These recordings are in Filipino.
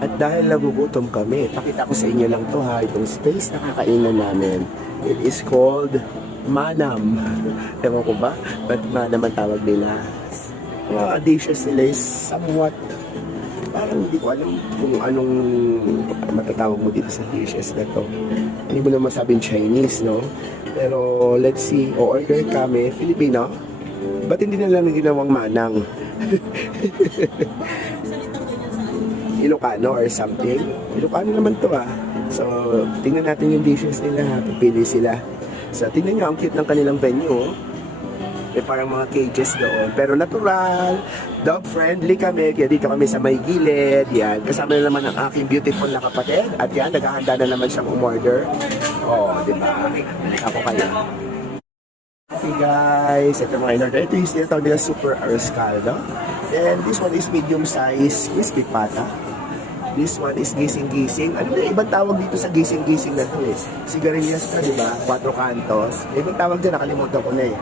At dahil nagugutom kami, pakita ko sa inyo lang to ha, itong space na kakainan namin. It is called Manam. Ewan ko ba? Ba't Manam ang tawag nila? Mga dishes nila is somewhat, parang hindi ko alam kung anong matatawag mo dito sa dishes na to. Hindi mo naman sabing Chinese, no? Pero let's see, o-order kami, Filipino. Ba't hindi na lang ginawang manang? Ilocano or something. Ilocano naman to ah. So, tingnan natin yung dishes nila ha. Pipili sila. So, tingnan nyo, ang cute ng kanilang venue. May parang mga cages doon. Pero natural, dog friendly kami. Kaya dito kami sa may gilid. Yan. Kasama na naman ang aking beautiful na kapatid. At yan, naghahanda na naman siyang umorder. Oh, di ba? Ako kayo. Okay guys, ito mga in-order. Ito yung sinatawag nila Super Arroscaldo. And this one is medium size crispy pata. This one is gising-gising. Ano ba ibang tawag dito sa gising-gising na to eh? Sigarilyas na, di ba? 4 kantos. Ibang tawag dyan, nakalimutan ko na eh.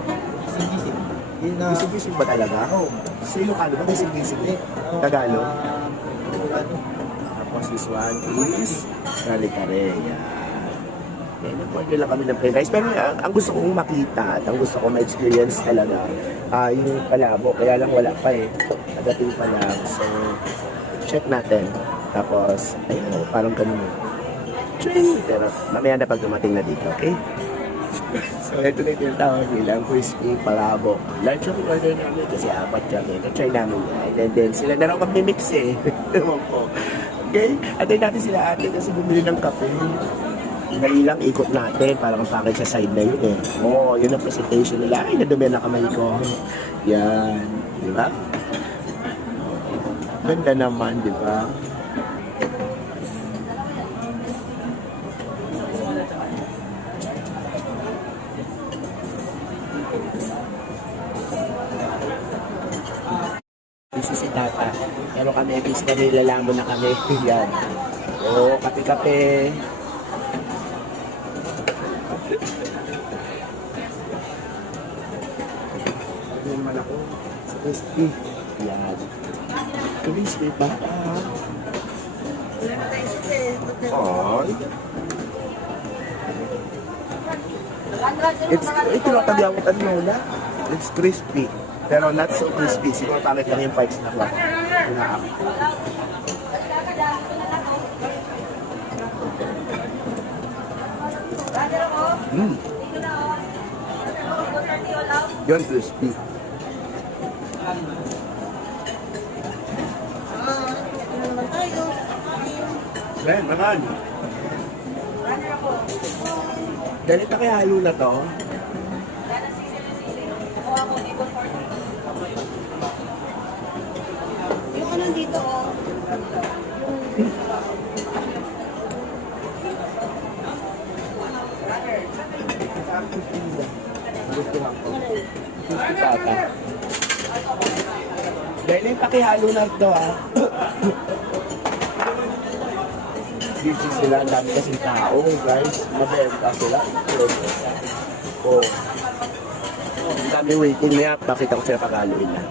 Gising-gising ba talaga? Oo. Sa Ilocano ba gising-gising eh? Tagalog. Tapos this one is kare-kare. Yan. Nag-order lang kami ng french fries. Pero ang gusto kong makita at ang gusto kong ma-experience talaga yung palabo. Kaya lang wala pa eh. Nagating pa lang. So, check natin. Tapos, ayun, parang ganun. Ching! Pero mamaya na pag dumating na dito, okay? So, ito na yung tinatawag nila. Ang crispy palabo. Large yung order namin kasi 4 kami. Ito-try namin yan. And then, sila na raw mag-mix eh. Ewan ko. Okay? Atay natin sila ate kasi bumili ng kape. Nailang ikot natin para mapakit sa side na yun eh. Oo, yun ang presentation nila. Ay, nadumi na kamay ko. Yan. Di ba? Ganda naman, di ba? Busy si Tata. Pero kami, busy kami, lalamon na kami. Yan. Oo, kape-kape. Naman ako sa crispy. Yan. Crispy pa. Ay. Ito lang tagyawat ang lola. It's crispy. Pero not so crispy. Siguro pangit lang yung parts na lang. Yun, crispy. Ben, naman. Ganito kaya halo na to? Yung ano dito, oh. Gusto lang ko. Gusto tata. Dahil yung pakihalo na ito ah. Busy sila, ang dami kasing tao guys. Mabenta sila. Oh. Ang dami waiting na yan. Pakita ko sila paghaluin na.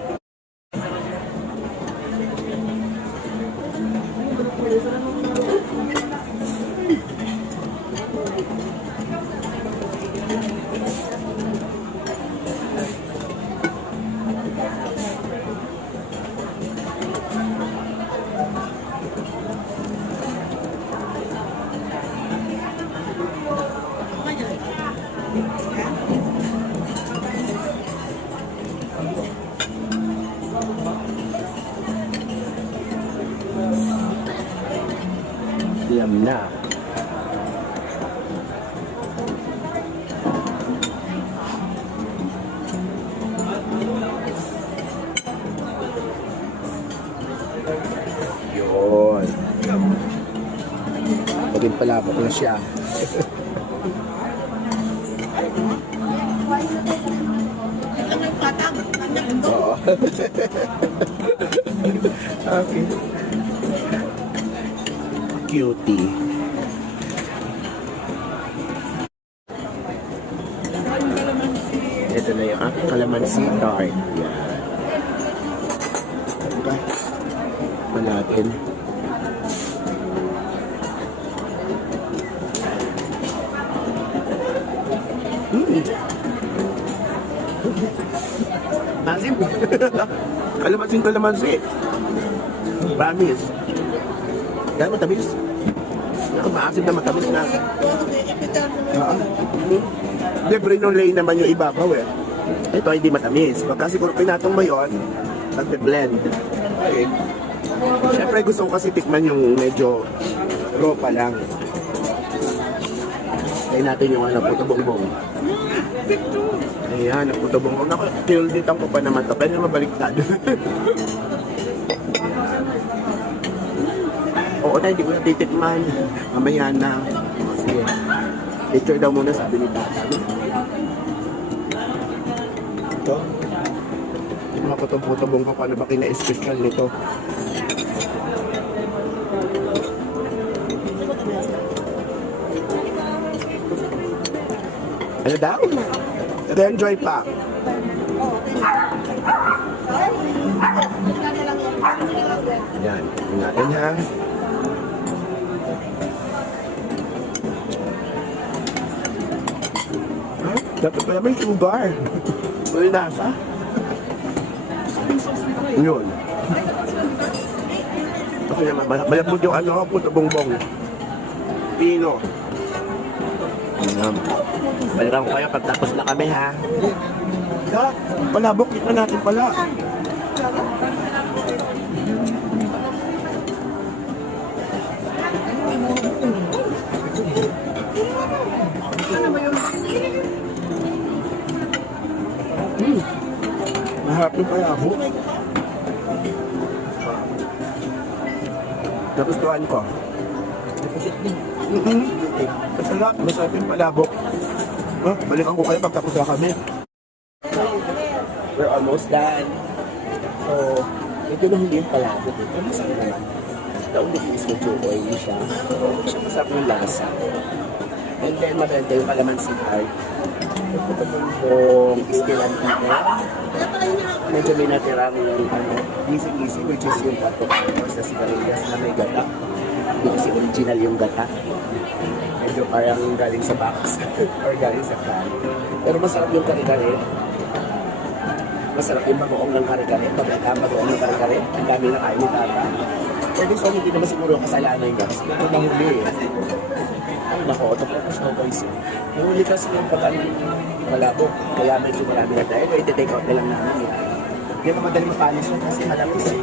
Yum na. Yun. Pagin pala ako na siya. Oo. Okay. Cutie. Ito na yung aking calamansi tart. Yan. Okay. Pa natin. Masim. Kalamansi. Promise. Yan, matamis. Maasim na matamis na. Libre nung lane naman yung ibabaw eh. Ito hindi matamis. Pagka siguro pinatong mo yun, nagpe-blend. Okay. Siyempre gusto ko kasi tikman yung medyo raw pa lang. Kaya natin yung ano, puto bongbong. Ayan, ang puto bongbong. Naku, tilditan ko pa naman ito. Pwede mabaliktad. Oo na, hindi ko na titikman. Mamaya na. Sige. Picture daw muna sabi ni Tata. Ito. Yung mga puto bongbong ko, ano ba kina-special nito? Ano daw? Enjoy pa. Yan, natin ha. Dapat pala may sugar. May nasa. Yun. Kasi naman, malapot yung ano, puto bongbong. Pino. Balikan ko kayo pagtapos na kami ha. Ha? Palabok, kita natin pala. Maharap yung palabok. Nagustuhan ko. Masarap, masarap yung palabok. Balikan ko kayo pagtapos na kami. We're almost done. So, ito na hindi yung palabok. Ito masarap naman. The only thing is medyo oily siya. Hindi siya masarap yung lasa. And then maganda yung kalamansi heart. Ito yung istilan dito. Medyo may natirang easy which is yung pato. Sa sigarilyas na may gata. Hindi kasi original yung gata. Medyo parang galing sa box or galing sa can. Pero masarap yung kare-kare. Masarap yung bagoong ng kare-kare. Pagkata ang bagoong ng kare-kare, ang dami na kain ni Tata. Pwede sa hindi naman siguro kasalanan niya. Kasi ito mahuli eh. Ay nako, ito po kasi no guys. Nahuli kasi yung palabok. Kaya medyo marami na tayo. Ito take out na lang namin eh. Hindi naman madali mapanis yun kasi malapis eh.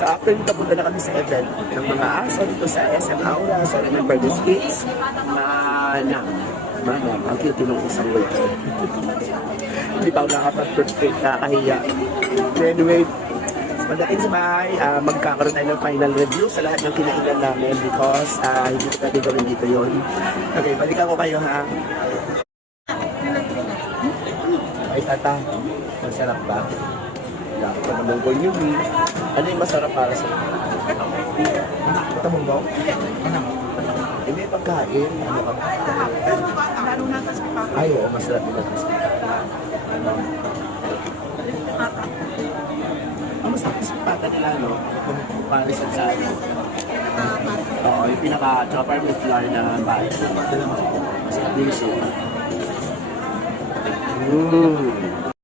So after nito, punta na kami sa event ng mga aso dito sa SM Aura. So remember this kids, Manang, ang cute nung isang word. Hindi pa ako nakapag-perfect, nakakahiya. Anyway, pagdating sa bahay, magkakaroon tayo ng final review sa lahat ng kinainan namin because hindi ko pwede gawin dito yun. Okay, balikan ko kayo ha. Ay Tata, masarap ba? Ito naman ko yun eh. Ano yung masarap para sa ito mong ba? Hindi pagkain. Ano ka ba? Ay, oo, masarap yung natas. Ang masarap yung pata nila, no? Kung parisan sa ano. Oo, yung pinaka-chopper with flour na bahay. Masarap din yung soup.